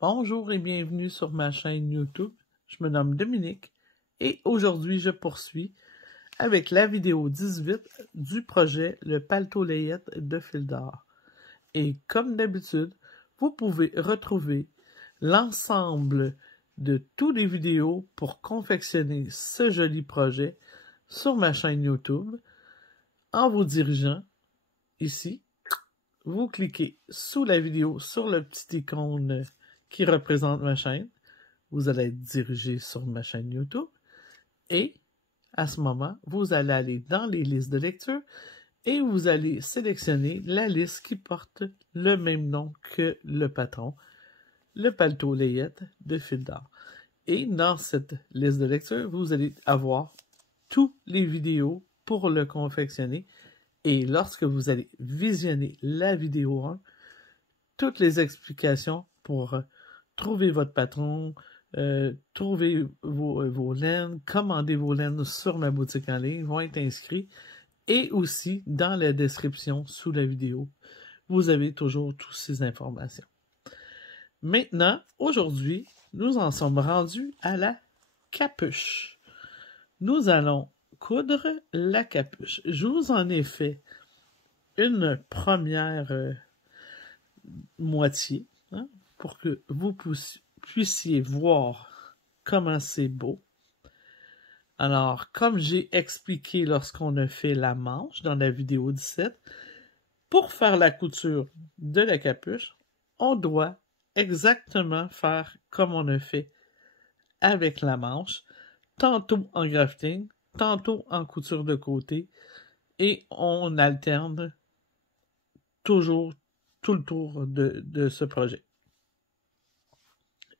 Bonjour et bienvenue sur ma chaîne YouTube. Je me nomme Dominique et aujourd'hui je poursuis avec la vidéo 18 du projet Le Paletot Layette de Fil d'Or. Et comme d'habitude, vous pouvez retrouver l'ensemble de toutes les vidéos pour confectionner ce joli projet sur ma chaîne YouTube en vous dirigeant ici. Vous cliquez sous la vidéo sur le petit icône qui représente ma chaîne. Vous allez être dirigé sur ma chaîne YouTube et à ce moment, vous allez aller dans les listes de lecture et vous allez sélectionner la liste qui porte le même nom que le patron, le Paletot Layette de Fil d'Or. Et dans cette liste de lecture, vous allez avoir toutes les vidéos pour le confectionner. Et lorsque vous allez visionner la vidéo 1, toutes les explications pour trouver votre patron, trouver vos laines, commander vos laines sur ma boutique en ligne vont être inscrits. Et aussi, dans la description sous la vidéo, vous avez toujours toutes ces informations. Maintenant, aujourd'hui, nous en sommes rendus à la capuche. Nous allons coudre la capuche. Je vous en ai fait une première moitié pour que vous puissiez voir comment c'est beau. Alors, comme j'ai expliqué lorsqu'on a fait la manche dans la vidéo 17, pour faire la couture de la capuche, on doit exactement faire comme on a fait avec la manche, tantôt en grafting, tantôt en couture de côté, et on alterne toujours tout le tour de ce projet.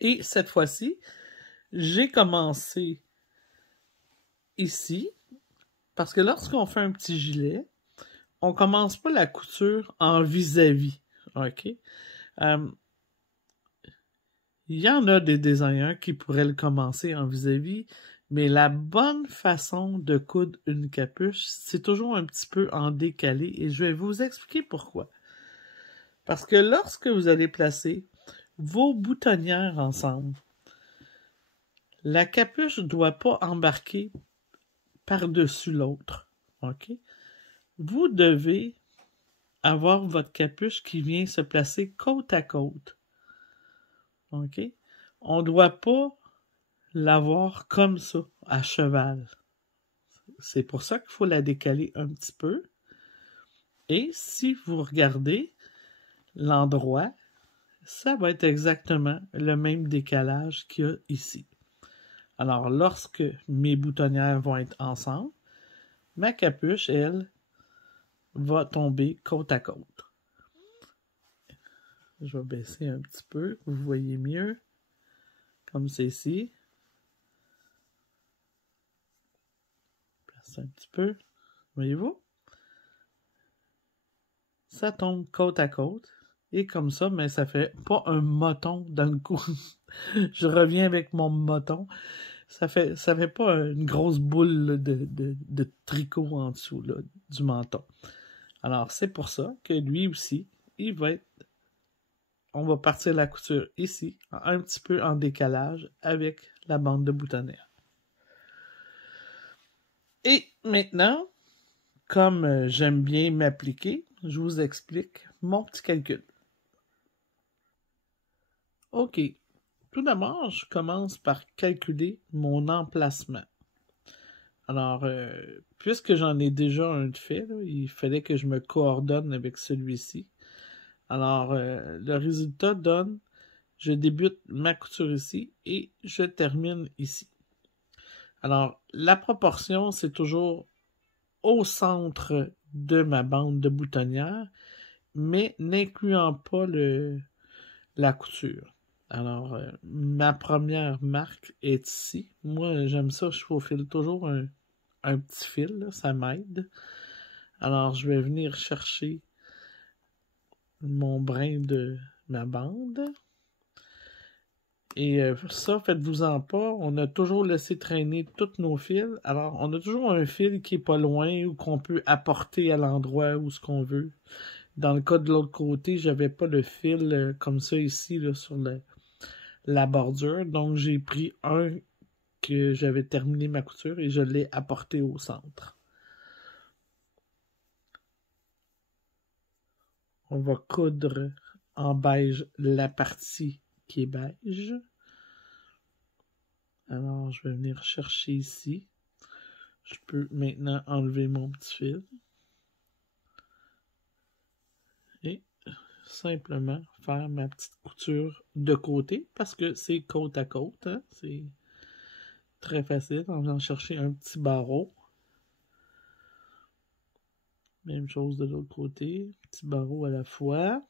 Et cette fois-ci, j'ai commencé ici, parce que lorsqu'on fait un petit gilet, on commence pas la couture en vis-à-vis, ok? Il y en a des designers qui pourraient le commencer en vis-à-vis, mais la bonne façon de coudre une capuche, c'est toujours un petit peu en décalé, et je vais vous expliquer pourquoi. Parce que lorsque vous allez placer vos boutonnières ensemble, la capuche ne doit pas embarquer par-dessus l'autre. OK? Vous devez avoir votre capuche qui vient se placer côte à côte. OK? On ne doit pas l'avoir comme ça, à cheval. C'est pour ça qu'il faut la décaler un petit peu. Et si vous regardez l'endroit, ça va être exactement le même décalage qu'il y a ici. Alors, lorsque mes boutonnières vont être ensemble, ma capuche, elle, va tomber côte à côte. Je vais baisser un petit peu, vous voyez mieux, comme c'est ici. Place un petit peu, voyez-vous? Ça tombe côte à côte. Et comme ça, mais ça fait pas un moton dans le cou. Je reviens avec mon moton. Ça fait pas une grosse boule là, de tricot en dessous là, du menton. Alors, c'est pour ça que lui aussi, il va être... On va partir la couture ici, un petit peu en décalage avec la bande de boutonnière. Et maintenant, comme j'aime bien m'appliquer, je vous explique mon petit calcul. OK. Tout d'abord, je commence par calculer mon emplacement. Alors, puisque j'en ai déjà un de fait, là, il fallait que je me coordonne avec celui-ci. Alors, le résultat donne, je débute ma couture ici et je termine ici. Alors, la proportion, c'est toujours au centre de ma bande de boutonnière, mais n'incluant pas la couture. Alors, ma première marque est ici. Moi, j'aime ça, je faufile toujours un petit fil, là, ça m'aide. Alors, je vais venir chercher mon brin de ma bande. Et ça, faites-vous-en pas, on a toujours laissé traîner tous nos fils. Alors, on a toujours un fil qui est pas loin ou qu'on peut apporter à l'endroit où ce qu'on veut. Dans le cas de l'autre côté, j'avais pas le fil comme ça ici, là, sur la bordure. Donc, j'ai pris un que j'avais terminé ma couture et je l'ai apporté au centre. On va coudre en beige la partie qui est beige. Alors, je vais venir chercher ici. Je peux maintenant enlever mon petit fil. Et simplement faire ma petite couture de côté parce que c'est côte à côte. Hein? C'est très facile. On va en chercher un petit barreau. Même chose de l'autre côté. Petit barreau à la fois.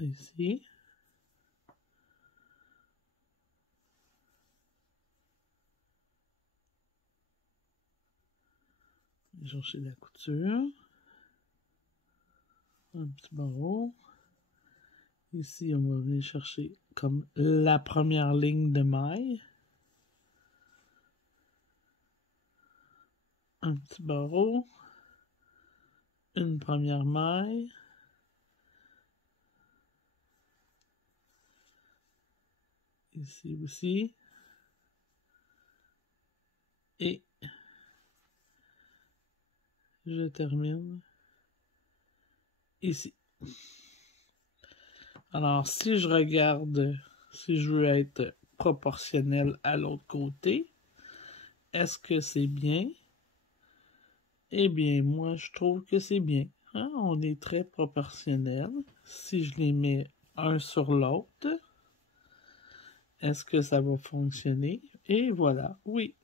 Ici. Chercher la couture. Un petit barreau. Ici, on va venir chercher comme la première ligne de maille. Un petit barreau. Une première maille. Ici aussi. Et je termine ici. Alors, si je regarde, si je veux être proportionnel à l'autre côté, est-ce que c'est bien? Eh bien, moi, je trouve que c'est bien. Hein? On est très proportionnel. Si je les mets un sur l'autre, est-ce que ça va fonctionner? Et voilà, oui.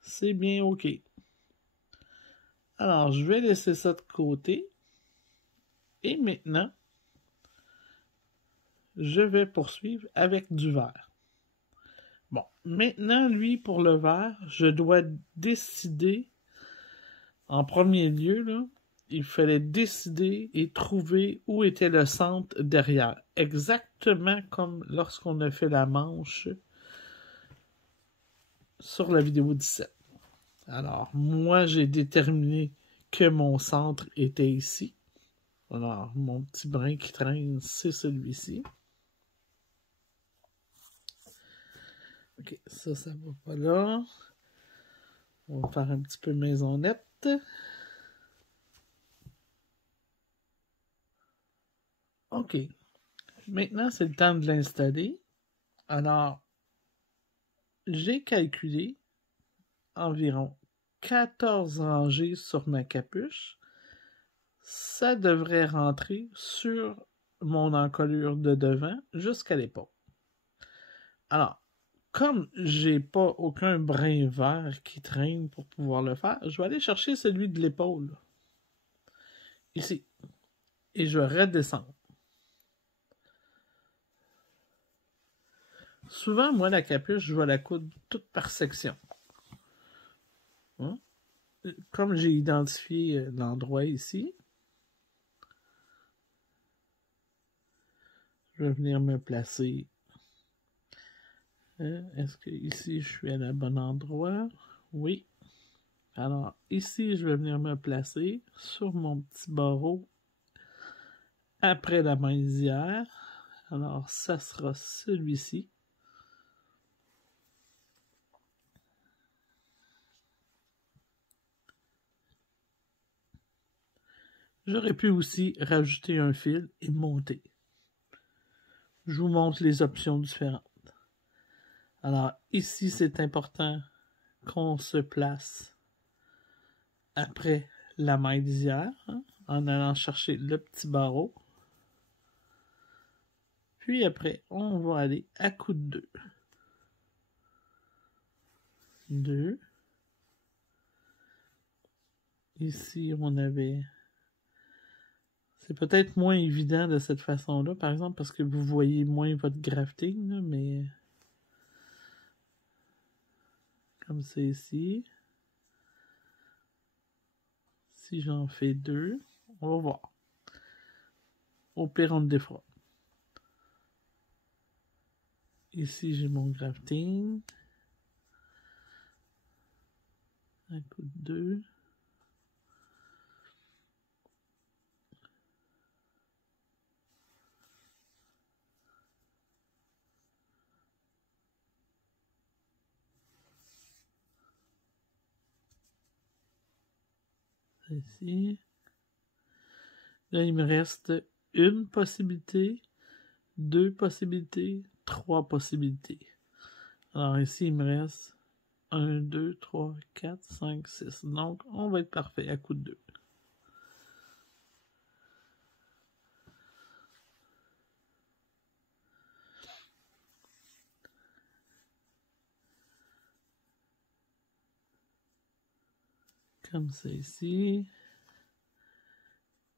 C'est bien OK. Alors, je vais laisser ça de côté. Et maintenant, je vais poursuivre avec du vert. Bon, maintenant, lui, pour le vert, je dois décider, en premier lieu, là, il fallait décider et trouver où était le centre derrière. Exactement comme lorsqu'on a fait la manche sur la vidéo 17. Alors, moi, j'ai déterminé que mon centre était ici. Alors, mon petit brin qui traîne, c'est celui-ci. Ok, ça va pas là. On va faire un petit peu maisonnette. Ok, maintenant, c'est le temps de l'installer. Alors, j'ai calculé environ 14 rangées sur ma capuche. Ça devrait rentrer sur mon encolure de devant jusqu'à l'épaule. Alors, comme j'ai pas aucun brin vert qui traîne pour pouvoir le faire, je vais aller chercher celui de l'épaule. Ici. Et je vais redescendre. Souvent, moi, la capuche, je vais la coudre toute par section. Hein? Comme j'ai identifié l'endroit ici, je vais venir me placer. Est-ce que ici, je suis à le bon endroit? Oui. Alors, ici, je vais venir me placer sur mon petit barreau après la maisière. Alors, ça sera celui-ci. J'aurais pu aussi rajouter un fil et monter. Je vous montre les options différentes. Alors, ici, c'est important qu'on se place après la maille d'hier, hein, en allant chercher le petit barreau. Puis après, on va aller à coup de 2. 2. Ici, on avait... C'est peut-être moins évident de cette façon-là, par exemple, parce que vous voyez moins votre grafting, là, mais... Comme c'est ici. Si j'en fais 2, on va voir. Au pire, on le défera. Ici, j'ai mon grafting. Un coup de 2. Ici. Là, il me reste une possibilité, 2 possibilités, 3 possibilités. Alors ici, il me reste 1, 2, 3, 4, 5, 6. Donc, on va être parfait à coup de 2. Comme ça ici.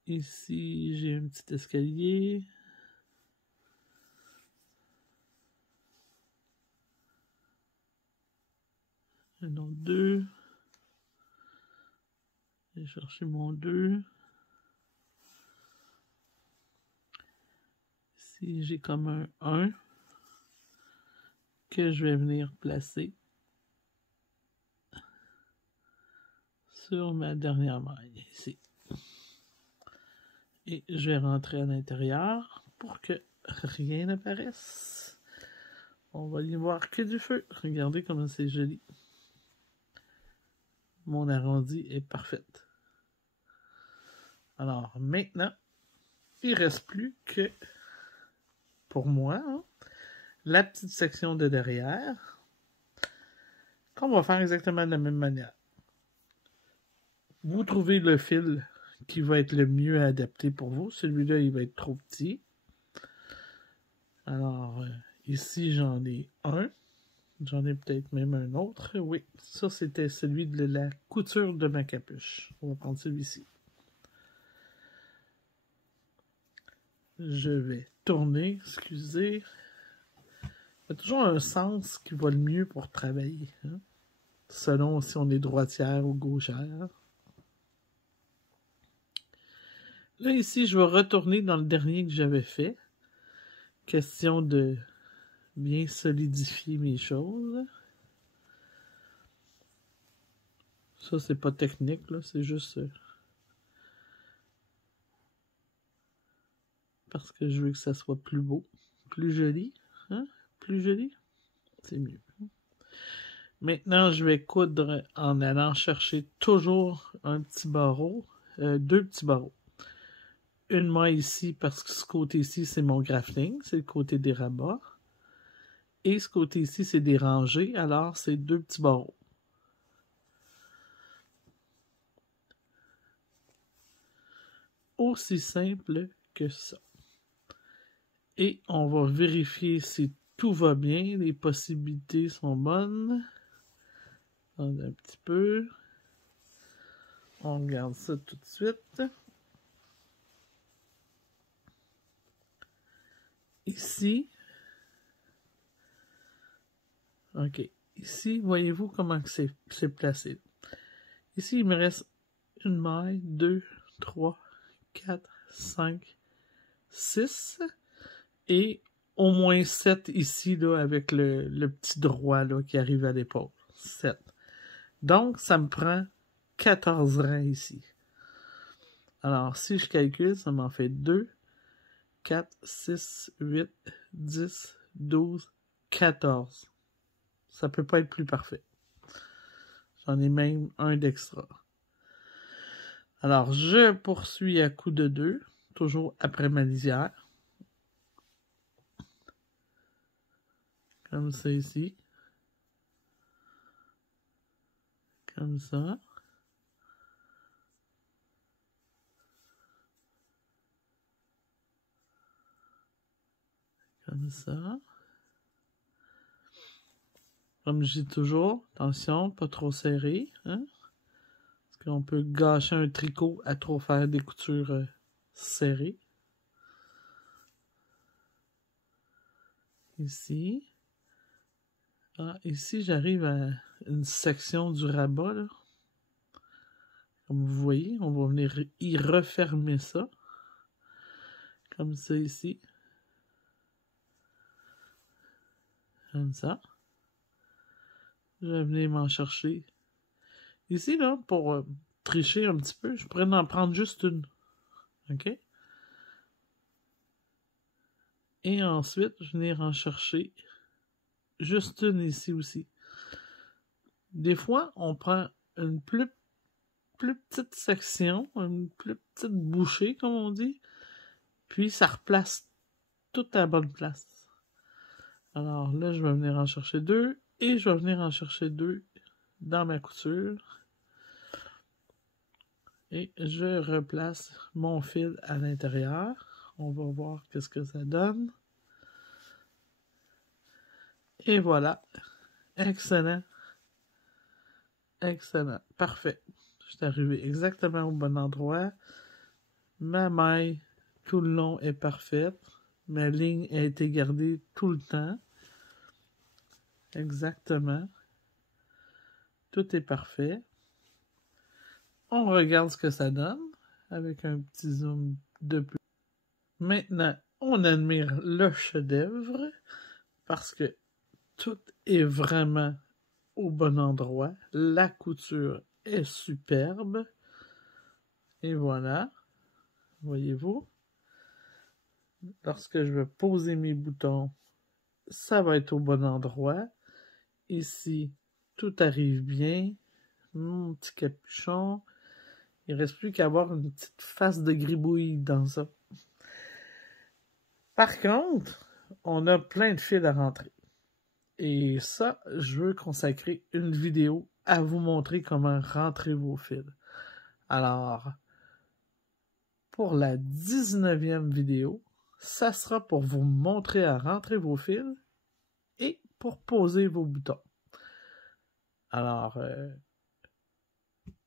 Ici, j'ai un petit escalier. Un autre 2. Je vais chercher mon 2. Ici, j'ai comme un 1 que je vais venir placer sur ma dernière maille ici. Et je vais rentrer à l'intérieur pour que rien n'apparaisse. On va y voir que du feu. Regardez comment c'est joli. Mon arrondi est parfait. Alors maintenant, il ne reste plus que, pour moi, hein, la petite section de derrière qu'on va faire exactement de la même manière. Vous trouvez le fil qui va être le mieux adapté pour vous. Celui-là, il va être trop petit. Alors, ici, j'en ai un. J'en ai peut-être même un autre. Oui, ça, c'était celui de la couture de ma capuche. On va prendre celui-ci. Je vais tourner, excusez. Il y a toujours un sens qui va le mieux pour travailler, hein? Selon si on est droitière ou gauchère. Là, ici, je vais retourner dans le dernier que j'avais fait. Question de bien solidifier mes choses. Ça, c'est pas technique, là, c'est juste parce que je veux que ça soit plus beau, plus joli. Hein? Plus joli, c'est mieux. Maintenant, je vais coudre en allant chercher toujours un petit barreau, 2 petits barreaux. Une maille ici parce que ce côté-ci, c'est mon grafting, c'est le côté des rabats. Et ce côté-ci, c'est des rangées, alors c'est 2 petits barreaux. Aussi simple que ça. Et on va vérifier si tout va bien, les possibilités sont bonnes. Un petit peu. On regarde ça tout de suite. Ici. OK. Ici, voyez-vous comment c'est placé. Ici, il me reste une maille, 2, 3, 4, 5, 6 et au moins 7 ici là, avec le petit droit là, qui arrive à l'épaule. 7. Donc, ça me prend 14 rangs ici. Alors, si je calcule, ça m'en fait 2, 4, 6, 8, 10, 12, 14. Ça peut pas être plus parfait. J'en ai même un d'extra. Alors, je poursuis à coup de 2, toujours après ma lisière. Comme ça ici. Comme ça. Comme ça. Comme je dis toujours, attention, pas trop serré. Hein? Parce qu'on peut gâcher un tricot à trop faire des coutures serrées. Ici. Ah, ici, j'arrive à une section du rabat, là. Comme vous voyez, on va venir y refermer ça. Comme ça ici. Comme ça. Je vais venir m'en chercher Ici, là, pour tricher un petit peu, je pourrais en prendre juste une. OK? Et ensuite, je venir en chercher juste une ici aussi. Des fois, on prend une plus petite section, une plus petite bouchée, comme on dit, puis ça replace tout à la bonne place. Alors là, je vais venir en chercher deux, et je vais venir en chercher deux dans ma couture. Et je replace mon fil à l'intérieur. On va voir qu'est-ce que ça donne. Et voilà. Excellent. Excellent. Parfait. Je suis arrivé exactement au bon endroit. Ma maille tout le long est parfaite. Ma ligne a été gardée tout le temps. Exactement. Tout est parfait. On regarde ce que ça donne avec un petit zoom de plus. Maintenant, on admire le chef-d'œuvre parce que tout est vraiment au bon endroit. La couture est superbe. Et voilà. Voyez-vous? Lorsque je vais poser mes boutons, ça va être au bon endroit. Ici, tout arrive bien. Mon petit capuchon. Il ne reste plus qu'à avoir une petite face de gribouille dans ça. Par contre, on a plein de fils à rentrer. Et ça, je veux consacrer une vidéo à vous montrer comment rentrer vos fils. Alors, pour la 19e vidéo, ça sera pour vous montrer à rentrer vos fils et pour poser vos boutons. Alors,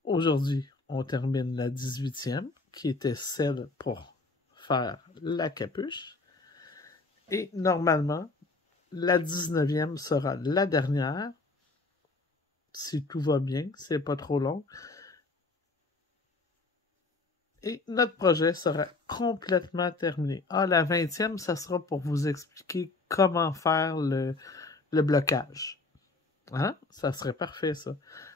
aujourd'hui, on termine la 18e, qui était celle pour faire la capuche. Et normalement, la 19e sera la dernière, si tout va bien, c'est pas trop long. Et notre projet sera complètement terminé. Ah, la 20e, ça sera pour vous expliquer comment faire le blocage. Hein? Ça serait parfait, ça.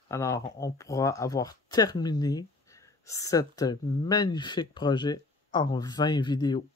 Alors, on pourra avoir terminé cet magnifique projet en 20 vidéos.